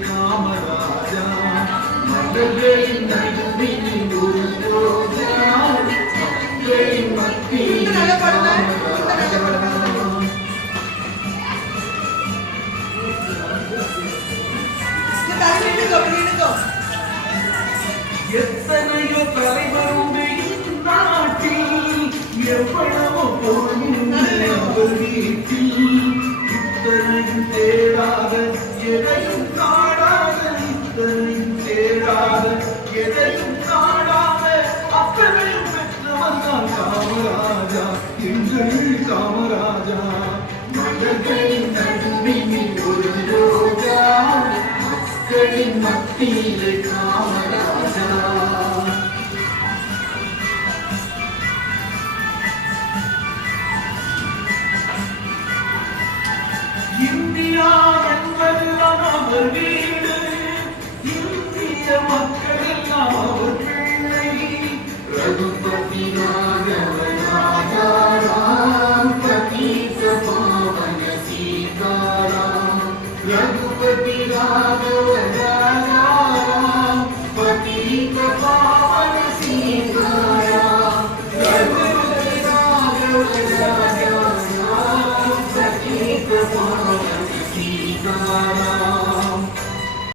காமராஜா மலர்களின் நடுவில் ஒரு ரோஜா மக்களின் மத்தியில் எத்தனையோ தலைவருண்டு இந்நாட்டில் எவ்வளவோ அவர் வீட்டில் இத்தனையும் தேடாத எதையும் காடாத இத்தனையும் தேடாத எதையும் காடாத அப்பனையும் பெற்றவன் தான் காமராஜா எங்கள் காமராஜா மலர்களின் நடுவில் ஒரு ரோஜா மக்களின் மத்தியிலே காமராஜா இந்தியா என்பதெல்லாம் அவர் வீடு இந்திய மக்கள் எல்லாம் அவர் பிள்ளை ரகுபதி ராகவ ராஜாராம் பதீச பாவன சீதாராம் ரகுபதி ராகவ